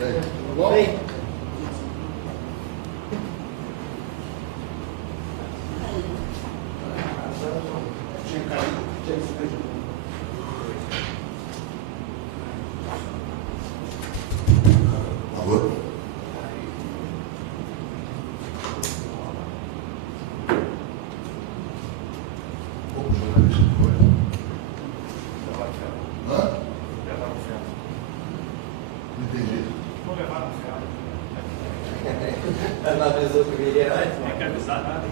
Bom? Alô? Pouco jornalista foi. Hã? Não entendi. Vou levar no ferro. Ela não avisou que viria antes, Tem que avisar nada.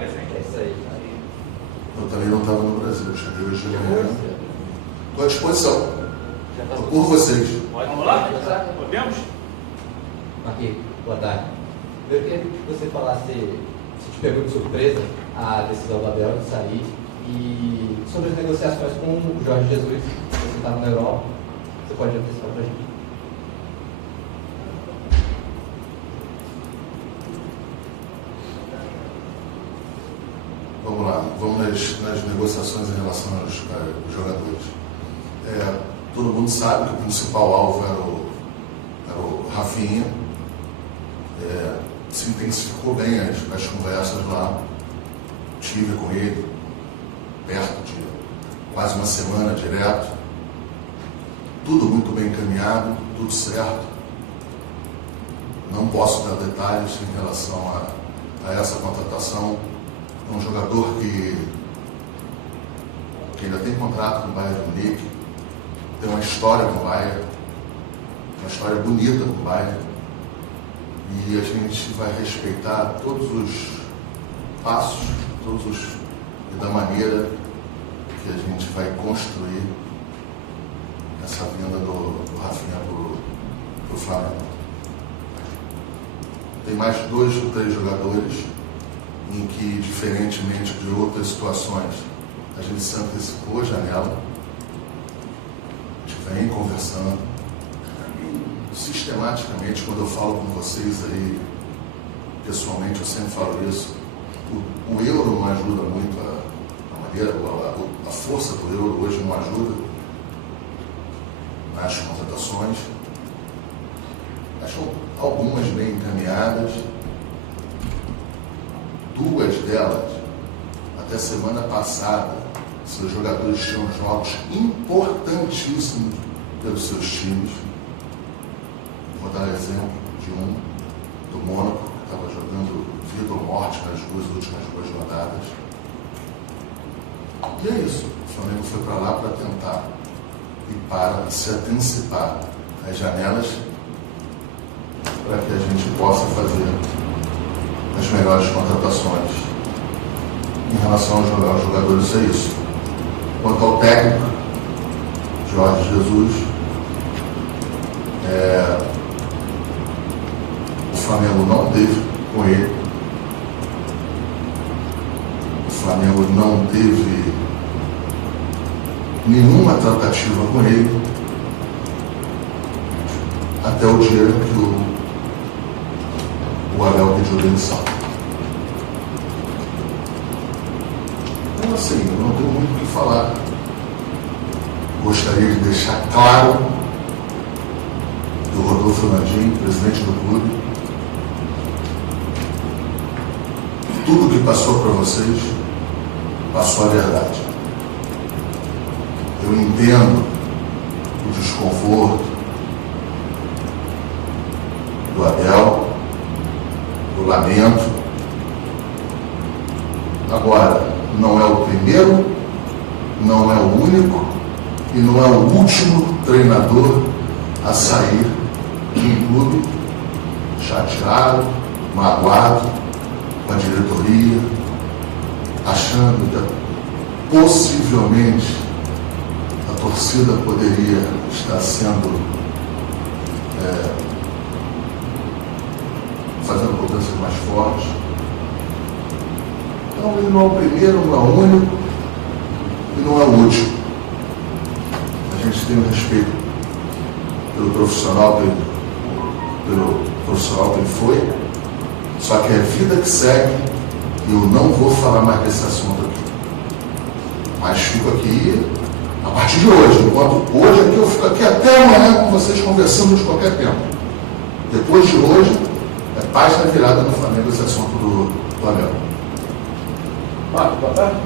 É isso aí. Eu também não estava no Brasil, eu cheguei hoje de manhã. Estou à disposição. Estou por vocês. Vamos lá? Podemos? Aqui, boa tarde. Eu queria que você falasse, se te pegou de surpresa, a decisão do Abel de sair e sobre as negociações com o Jorge Jesus. Você estava na Europa, você pode antecipar para a gente. Vamos lá, vamos nas negociações em relação aos jogadores. Todo mundo sabe que o principal alvo era o Rafinha. Se intensificou bem as conversas lá. Estive com ele perto de quase uma semana direto. Tudo muito bem encaminhado, tudo certo. Não posso dar detalhes em relação a essa contratação. É um jogador que ainda tem contrato com o Bayern de Munique, tem uma história com o Bayern, uma história bonita com o Bayern, e a gente vai respeitar todos os passos, e da maneira que a gente vai construir essa vinda do Rafinha para o Flamengo. Tem mais 2 ou 3 jogadores em que, diferentemente de outras situações, a gente se antecipou a janela, a gente vem conversando, sistematicamente. Quando eu falo com vocês aí, pessoalmente, eu sempre falo isso, o euro não ajuda muito, a força do euro hoje não ajuda nas contratações, acham algumas bem encaminhadas. 2 delas, até semana passada, seus jogadores tinham jogos importantíssimos pelos seus times. Vou dar exemplo de um, do Mônaco, que estava jogando vida ou morte nas últimas 2 rodadas. E é isso. O Flamengo foi para lá para tentar e para se antecipar as janelas para que a gente possa fazer as melhores contratações. Em relação aos jogadores, é isso. Quanto ao técnico, Jorge Jesus, o Flamengo não teve com ele, o Flamengo não teve nenhuma tratativa com ele até o dia que o Abel pediu demissão. Então, assim, eu não tenho muito o que falar. Gostaria de deixar claro do Rodolfo Landim, presidente do clube, tudo que passou para vocês, passou a verdade. Eu entendo o desconforto do Abel, eu lamento. Agora, não é o primeiro, não é o único e não é o último treinador a sair de um clube chateado, magoado com a diretoria, achando que possivelmente a torcida poderia estar sendo fazendo cobranças mais fortes. Então ele não é o primeiro, não é o único e não é o último. A gente tem um respeito pelo profissional que ele foi, só que é a vida que segue e eu não vou falar mais desse assunto aqui. Mas fico aqui a partir de hoje, enquanto hoje aqui eu fico aqui até amanhã com vocês conversando de qualquer tempo. Depois de hoje, é página virada no Flamengo esse assunto do Abel. Marco, boa tarde.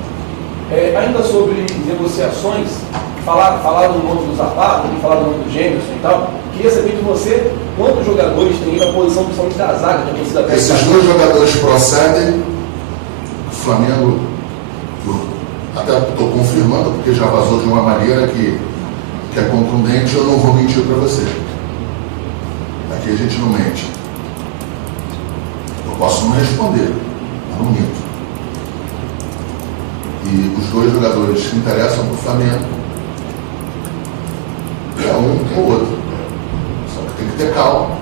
Ainda sobre negociações, falaram no nome do Zapata, falaram no nome do Gêmerson e tal. Queria saber de você quantos jogadores tem ido à posição, principalmente da zaga, que a torcida pede. Esses dois jogadores procedem. O Flamengo, eu até estou confirmando, porque já vazou de uma maneira que é contundente, eu não vou mentir para você. Aqui a gente não mente. Eu posso não responder, mas não minto. E os dois jogadores que interessam para o Flamengo é um ou outro. Só que tem que ter calma.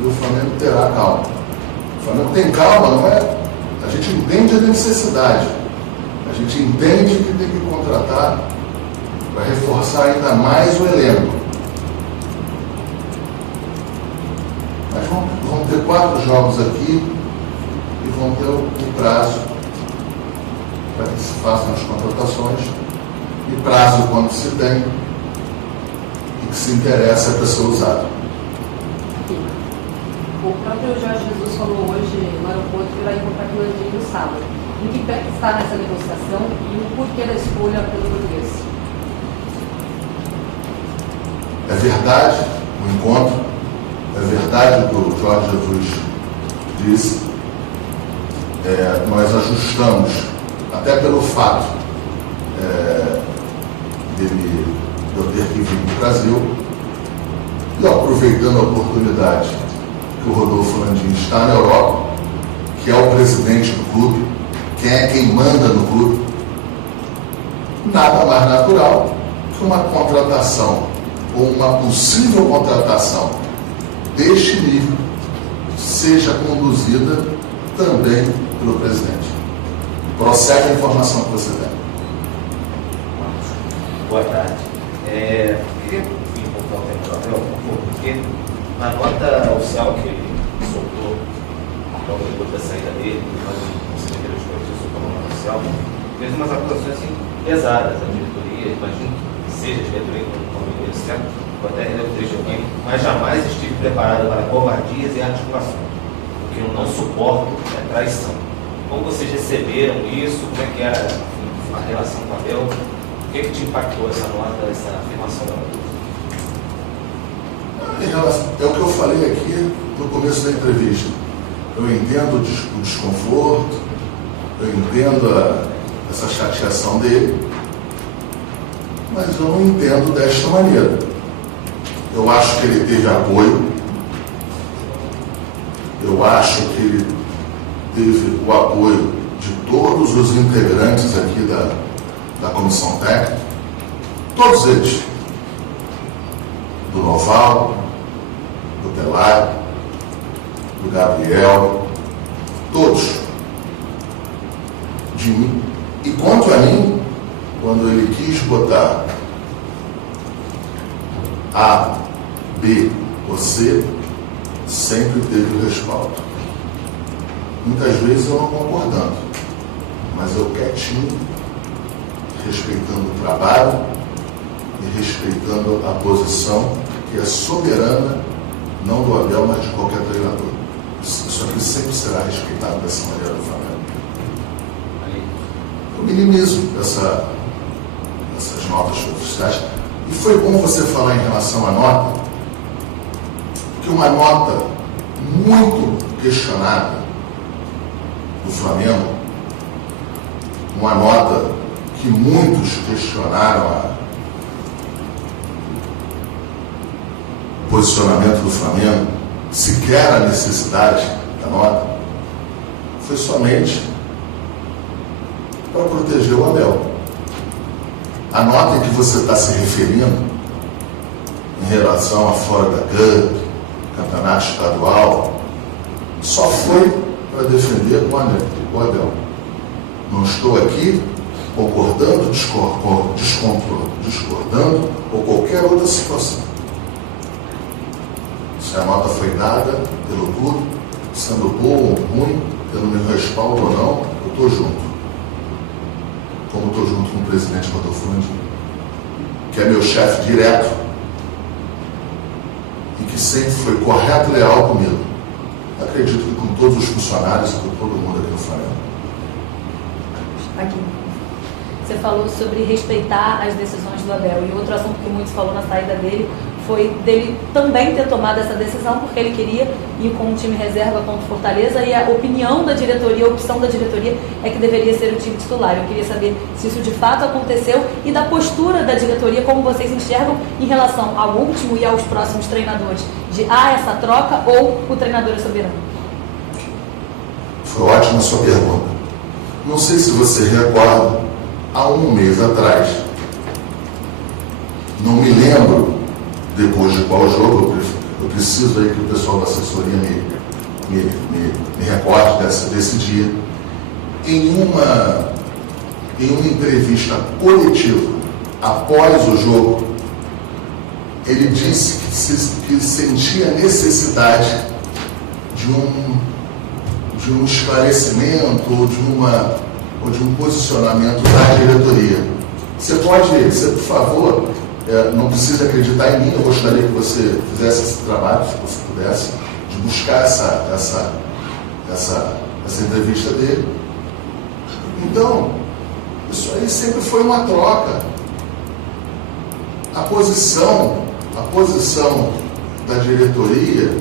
E o Flamengo terá calma. O Flamengo tem calma, não é? A gente entende a necessidade. A gente entende que tem que contratar para reforçar ainda mais o elenco. Mas vão ter 4 jogos aqui e vão ter o prazo para que se façam as contratações, e prazo quando se tem e que se interessa para ser usado. O próprio Jorge Jesus falou hoje no aeroporto que vai encontrar com o Landinho no sábado. Em que pé está nessa negociação e o porquê da escolha pelo português? É verdade o encontro, é verdade o que o Jorge Jesus disse. Nós ajustamos, até pelo fato dele eu ter que vir para o Brasil, e aproveitando a oportunidade que o Rodolfo Landim está na Europa, que é o presidente do clube, quem manda no clube, nada mais natural que uma contratação ou uma possível contratação deste nível seja conduzida também pelo presidente. Procede a informação que você tem. Boa tarde. Queria voltar ao tema do Abel, porque na nota oficial que ele soltou, logo depois da saída dele, nós conselheiros de justiça soltou uma nota oficial, fez umas acusações assim, pesadas à diretoria, imagino que seja a diretoria com o nome dele certo, vou até reler o trecho aqui, mas jamais estive preparado para covardias e articulação, porque eu não suporto traição. Como vocês receberam isso? Como é que era a relação com o Abel? O que te impactou essa nota, essa afirmação da Abel? É o que eu falei aqui no começo da entrevista. Eu entendo o desconforto, eu entendo essa chateação dele, mas eu não entendo desta maneira. Eu acho que ele teve apoio, eu acho que ele teve o apoio de todos os integrantes aqui da comissão técnica, todos eles, do Noval, do Pelai, do Gabriel, todos, de mim. E quanto a mim, quando ele quis botar A, B ou C, sempre teve o respaldo. Muitas vezes eu não concordando, mas eu quietinho, respeitando o trabalho e respeitando a posição que é soberana, não do Abel, mas de qualquer treinador. Isso aqui sempre será respeitado dessa maneira do Flamengo. Eu minimizo essas notas oficiais. E foi bom você falar em relação à nota, porque uma nota muito questionada do Flamengo, uma nota que muitos questionaram o posicionamento do Flamengo, sequer a necessidade da nota, foi somente para proteger o Abel. A nota em que você está se referindo, em relação a fora da Cup, campeonato estadual, só foi para defender o Abel. Não estou aqui concordando, discordando ou qualquer outra situação. Se a nota foi dada pelo clube, sendo boa ou ruim, tendo meu respaldo ou não, eu estou junto. Como estou junto com o presidente Rodolfo Landim, que é meu chefe direto e que sempre foi correto e leal comigo. Acredito que com todos os funcionários e com todo mundo aqui no Flamengo. Aqui. Você falou sobre respeitar as decisões do Abel. E outro assunto que muitos falou na saída dele foi dele também ter tomado essa decisão porque ele queria ir com um time reserva contra o Fortaleza e a opinião da diretoria, a opção da diretoria é que deveria ser o time titular. Eu queria saber se isso de fato aconteceu e da postura da diretoria, como vocês enxergam em relação ao último e aos próximos treinadores, de essa troca ou o treinador é soberano? Foi ótima a sua pergunta. Não sei se você recorda, há um mês atrás, não me lembro depois de qual jogo, eu preciso aí que o pessoal da assessoria me recorde desse dia, em uma entrevista coletiva após o jogo, ele disse que sentia necessidade de um esclarecimento ou de um posicionamento da diretoria. Você, por favor, não precisa acreditar em mim, eu gostaria que você fizesse esse trabalho, se você pudesse, de buscar essa entrevista dele. Então, isso aí sempre foi uma troca. A posição da diretoria,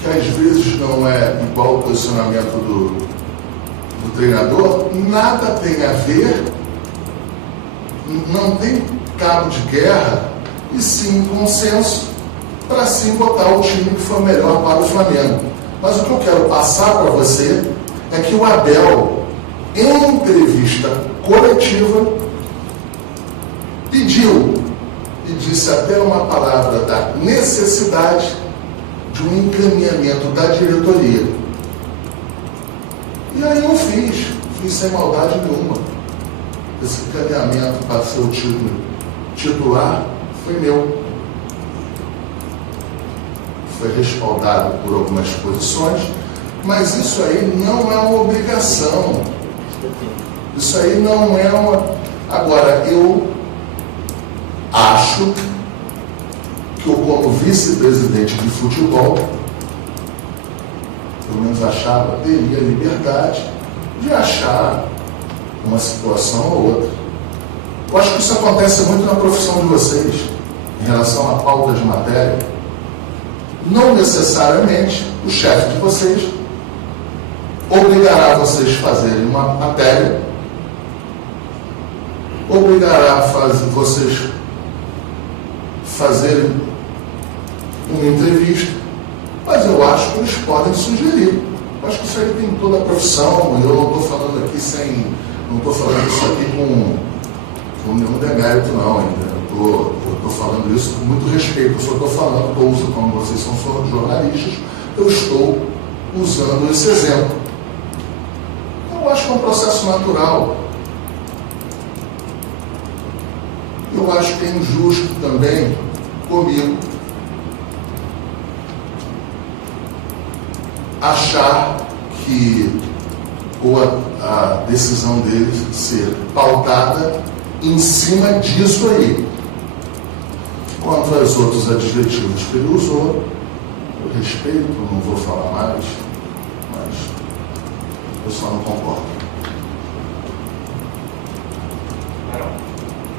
que às vezes não é igual ao posicionamento do treinador, nada tem a ver, não tem cabo de guerra, e sim consenso para sim botar o time que for melhor para o Flamengo. Mas o que eu quero passar para você é que o Abel, em entrevista coletiva, pediu e disse até uma palavra da necessidade de um encaminhamento da diretoria. E aí eu fiz sem maldade nenhuma. Esse encaminhamento para ser o time titular foi meu. Foi respaldado por algumas posições, mas isso aí não é uma obrigação. Isso aí não é uma... Agora, eu acho que eu, como vice-presidente de futebol, pelo menos achava, teria liberdade de achar uma situação ou outra. Eu acho que isso acontece muito na profissão de vocês, em relação à pauta de matéria. Não necessariamente o chefe de vocês obrigará vocês a fazerem uma matéria, obrigará vocês fazerem uma entrevista, mas eu acho que eles podem sugerir. Eu acho que isso aí tem em toda a profissão, e eu não estou falando aqui não estou falando isso aqui com nenhum demérito, não. Eu estou falando isso com muito respeito. Eu só estou falando, como vocês são jornalistas, eu estou usando esse exemplo. Eu acho que é um processo natural. Eu acho que é injusto também comigo achar que a decisão dele ser pautada em cima disso aí. Quanto aos outros adjetivos que ele usou, eu respeito, não vou falar mais, mas eu só não concordo.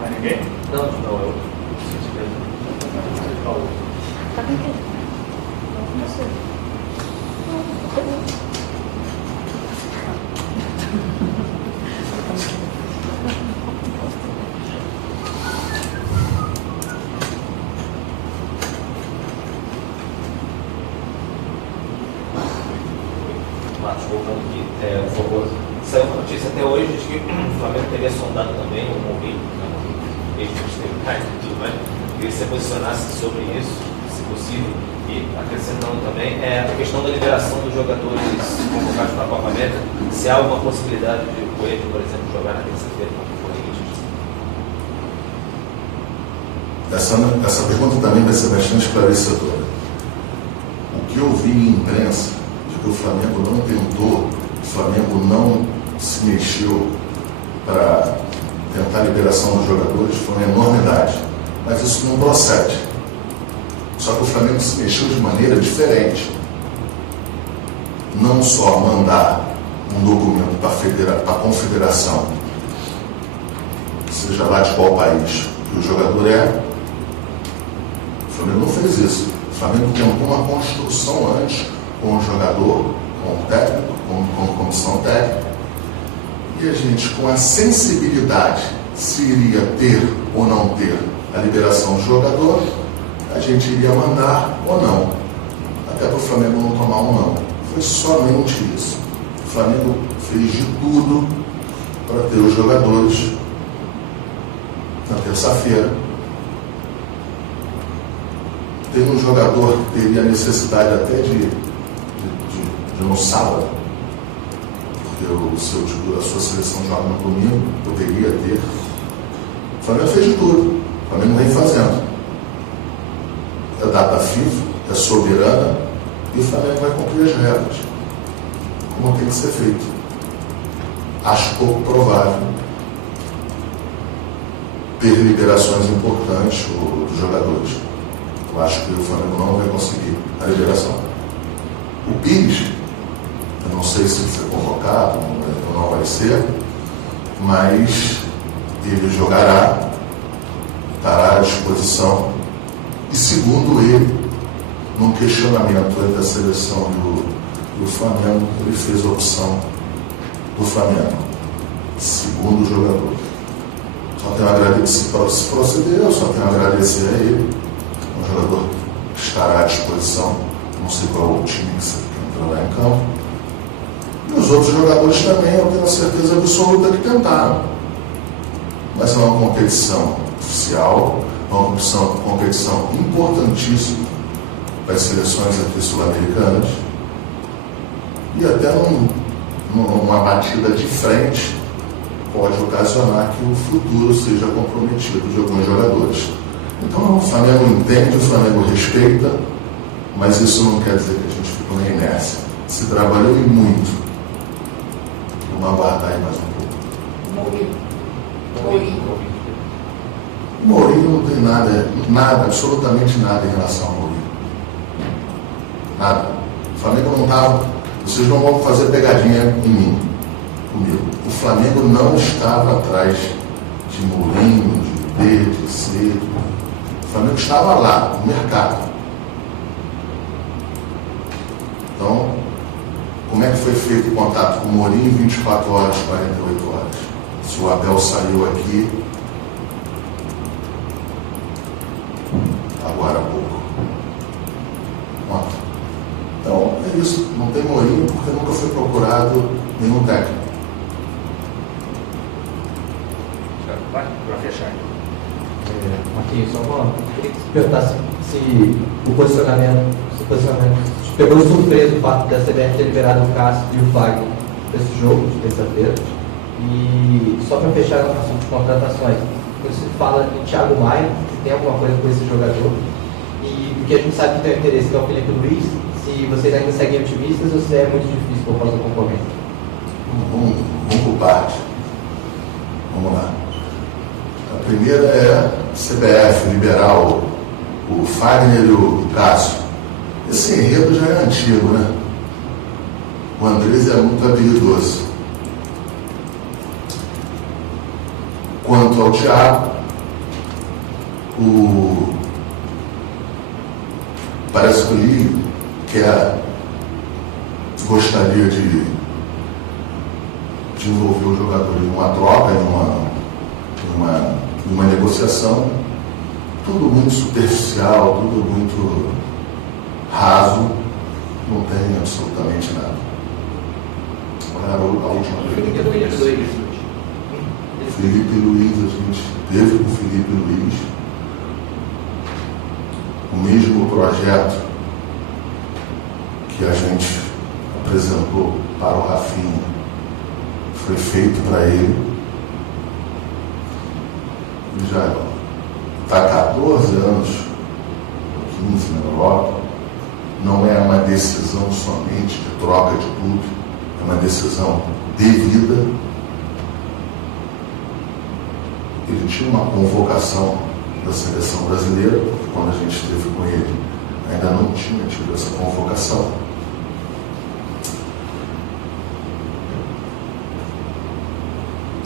Mais ninguém? Não, eu. Tá com quem? Não, com você. Marcos, voltando aqui, saiu uma notícia até hoje de que o Flamengo teria sondado também o Mourinho, e tudo mais. Queria que você posicionasse sobre isso, se possível, e acrescentando também a questão da liberação dos jogadores convocados para a Copa América, se há alguma possibilidade de o Coelho, por exemplo, jogar na terça-feira contra o Corinthians. Essa pergunta também vai ser bastante esclarecedora. O que eu vi em imprensa de que o Flamengo não tentou, o Flamengo não se mexeu para tentar a liberação dos jogadores foi uma enormidade. Mas isso não procede. Só que o Flamengo se mexeu de maneira diferente. Não só mandar um documento para a confederação, seja lá de qual país que o jogador é. O Flamengo não fez isso. O Flamengo tentou uma construção antes com o jogador, com o técnico, com a comissão técnica. E a gente, com a sensibilidade se iria ter ou não ter a liberação do jogador, a gente iria mandar ou não. Até para o Flamengo não tomar um não. Foi somente isso. O Flamengo fez de tudo para ter os jogadores na terça-feira. Tem um jogador que teria necessidade até de no sábado, porque a sua seleção joga no domingo, poderia ter. O Flamengo fez de tudo. O Flamengo vem fazendo. É data FIFA, é soberana, e o Flamengo vai cumprir as regras, como tem que ser feito. Acho pouco provável ter liberações importantes dos jogadores. Eu acho que o Flamengo não vai conseguir a liberação. O Pires, eu não sei se vai ser convocado ou não vai ser, mas ele jogará, estará à disposição. E segundo ele, num questionamento entre a seleção e o Flamengo, ele fez a opção do Flamengo, segundo o jogador. Só tenho a agradecer, se proceder, eu só tenho a agradecer a ele, um jogador que estará à disposição, não sei qual é o time que entrará em campo. E os outros jogadores também, eu tenho a certeza absoluta que tentaram. Mas é uma competição oficial, uma competição importantíssima para as seleções aqui sul-americanas, e até numa batida de frente pode ocasionar que o futuro seja comprometido de alguns jogadores. Então o Flamengo entende, o Flamengo respeita, mas isso não quer dizer que a gente ficou na inércia. Se trabalhou e muito. Vamos aguardar aí mais um pouco. Mourinho não tem nada, absolutamente nada em relação ao Mourinho. Nada. O Flamengo não estava. Vocês não vão fazer pegadinha em mim, comigo. O Flamengo não estava atrás de Mourinho, de B, de C. O Flamengo estava lá, no mercado. Então, como é que foi feito o contato com o Mourinho em 24 horas, 48 horas? Se o Abel saiu aqui agora há pouco. Ontem. Então, é isso. Não tem Mourinho porque nunca foi procurado nenhum técnico. Vai, para fechar. Marquinhos, só queria que você perguntasse se o posicionamento te pegou de surpresa o fato da CBF ter liberado o Cássio e o Fagner para esse jogo de terça-feira. E só para fechar o assunto de contratações, você fala em Thiago Maia, se tem alguma coisa com esse jogador, e porque a gente sabe que tem um interesse que é o Felipe Luiz, se vocês ainda seguem otimistas ou se é muito difícil por causa da concorrência? Vamos por parte. Vamos lá. A primeira é a CBF liberar o Fagner e o Cássio. Esse enredo já é antigo, né? O Andrés é muito habilidoso. Quanto ao Thiago, parece que ele gostaria de envolver o jogador em uma troca, em uma negociação, tudo muito superficial, tudo muito raso, não tem absolutamente nada. Qual era a última pergunta? Felipe Luiz, a gente teve com o Felipe Luiz o mesmo projeto que a gente apresentou para o Rafinha, foi feito para ele. Ele já está há 14 anos, 15 na Europa. Não é uma decisão somente de troca de clube, é uma decisão de vida. Ele tinha uma convocação da seleção brasileira, porque quando a gente esteve com ele, ainda não tinha tido essa convocação.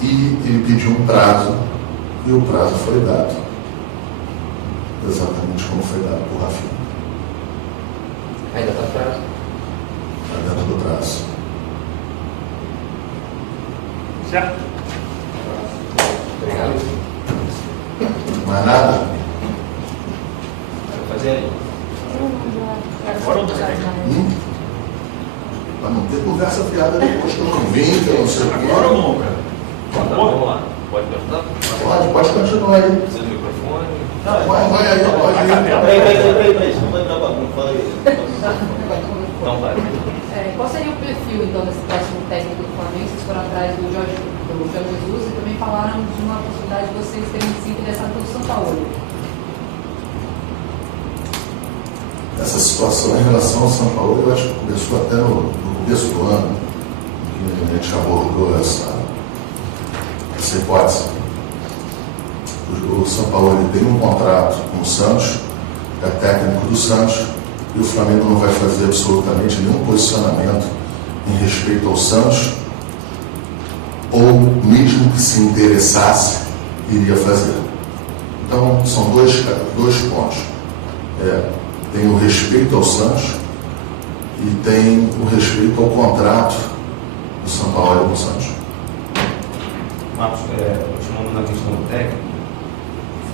E ele pediu um prazo, e o prazo foi dado. Exatamente como foi dado por Rafinha. Ainda está prazo? Está dentro do prazo. Certo? Obrigado. Mais nada? Vai fazer Agora ou não? Para não ter conversa fiada depois que eu não vim, que eu não sei o quê. Agora ou nunca? Vamos lá. Pode perguntar? Pode continuar aí. Precisa do microfone? Vai aí, pode ir. Peraí, não vai dar bagunça. Fala aí. Então vai. Qual seria o perfil, então, desse próximo técnico do Flamengo? Vocês foram atrás do Jorge Jesus e também falaram de uma possibilidade de vocês terem se interessado pelo São Paulo. Essa situação em relação ao São Paulo, eu acho que começou até no começo do ano, que a gente abordou essa hipótese. O São Paulo ele tem um contrato com o Santos, é técnico do Santos, e o Flamengo não vai fazer absolutamente nenhum posicionamento em respeito ao Santos, ou mesmo que se interessasse, iria fazer. Então, são dois pontos. Tem o respeito ao Santos e tem o respeito ao contrato do São Paulo com o Santos. Marcos, continuando na questão do técnico,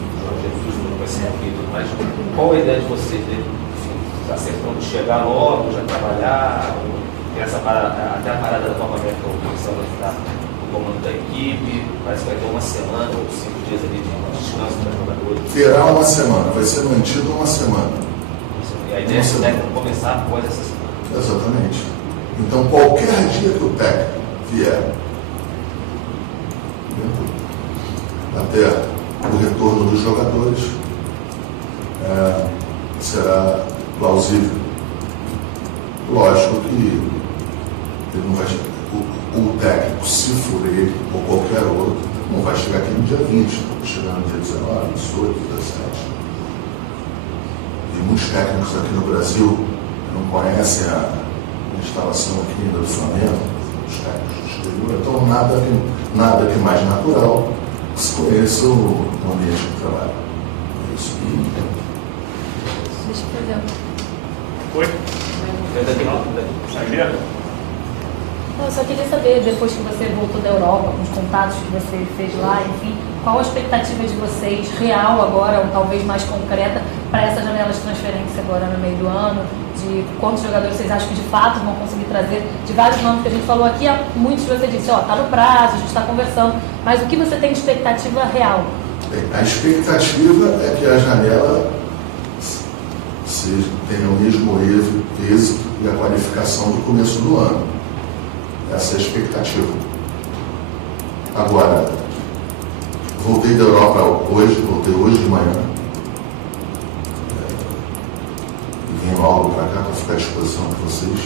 o Jorge Jesus não vai ser aqui e tudo mais, qual a ideia de vocês dele? Está acertando de chegar logo, já trabalhar, essa parada, até a parada da Copa América, a comissão vai ficar no comando da equipe, parece que vai ter uma semana ou 5 dias ali de descanso para jogadores. Terá uma semana, vai ser mantido uma semana. E a ideia é que o técnico começar após essa semana. Exatamente. Então, qualquer dia que o técnico vier, até o retorno dos jogadores, será plausível. Lógico que ele não vai chegar, o técnico, se for ele ou qualquer outro, não vai chegar aqui no dia 20, vai chegar no dia 19, 18, 17. E muitos técnicos aqui no Brasil não conhecem a instalação aqui ainda do Flamengo, os técnicos do exterior, então nada que mais natural que se conheça o ambiente de trabalho. É isso. Deixa eu fazer. Oi? Eu só queria saber, depois que você voltou da Europa, com os contatos que você fez lá, enfim, qual a expectativa de vocês, real agora, ou talvez mais concreta, para essa janela de transferência agora no meio do ano? De quantos jogadores vocês acham que de fato vão conseguir trazer? De vários nomes que a gente falou aqui, muitos você disse, está no prazo, a gente está conversando, mas o que você tem de expectativa real? A expectativa é que a janela tenha o mesmo êxito e a qualificação do começo do ano. Essa é a expectativa. Agora, voltei da Europa voltei hoje de manhã. E vim logo para cá para ficar à disposição de vocês.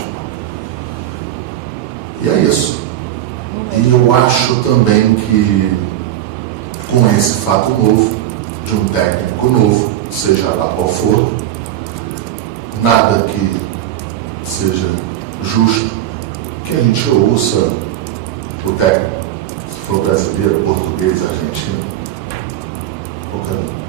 E é isso. E eu acho também que com esse fato novo, de um técnico novo, seja lá qual for, nada que seja justo que a gente ouça o técnico, se for brasileiro, português, argentino, qualquer um.